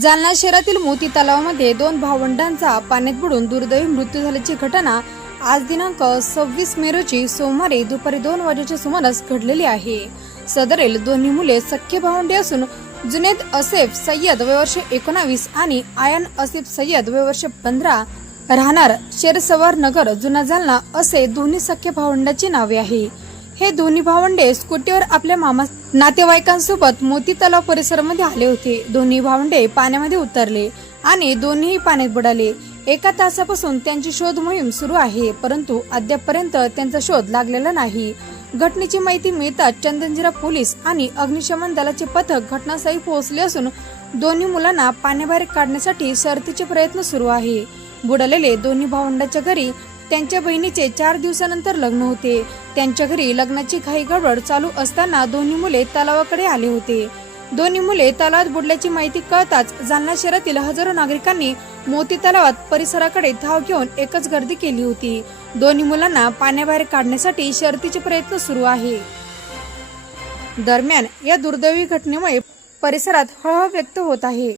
जालना शहरातील मोती तलावामध्ये दोन भावंडांचा पाण्यात बुडून दुर्दैवी मृत्यू झाल्याची घटना आज दिनांक सव्वीस मे रोजी सोमवारी दुपारी दोन वाजेच्या सुमारास घडलेली आहे. सदरेल दोन्ही मुले सख्खे भावंडे असून जुनेद असेफ सय्यद वयवर्ष एकोणावीस आणि आयन असिफ सय्यद वयवर्ष पंधरा राहणार शेरसवार नगर जुना जालना असे दोन्ही सख्खे भावंडाची नावे आहे. हे दोन्ही भावंडे स्कूटीवर आपल्या मामा नातेवाईकांसोबत मोती तलाव परिसरामध्ये आले होते. दोन्ही भावंडे पाण्यामध्ये उतरले आणि दोन्ही पाण्यात बुडाले. एका तासापासून त्यांची शोध मोहीम सुरू आहे परंतु अद्यापपर्यंत त्यांचा शोध लागलेला नाही. घटनेची माहिती मिळताच चंदनजिरा पोलीस आणि अग्निशमन दलाचे पथक घटनास्थळी पोहोचले असून दोन्ही मुलांना पाण्याबाहेर काढण्यासाठी शर्तीचे प्रयत्न सुरू आहे. बुडालेले दोन्ही भावंडाच्या घरी त्यांच्या बहिणीचे चार दिवसानंतर लग्न होते. त्यांच्या घरी लग्नाची घाई गडबड चालू असताना दोन्ही मुले तलावाकडे आले होते. दोन्ही मुले तलावात बुडल्याची माहिती कळताच जालना शहरातील हजारो नागरिकांनी मोती तलावात परिसराकडे धाव घेऊन एकच गर्दी केली होती. दोन्ही मुलांना पाण्याबाहेर काढण्यासाठी शर्तीचे प्रयत्न सुरू आहे. दरम्यान या दुर्दैवी घटनेमुळे परिसरात हळहळ व्यक्त होत आहे.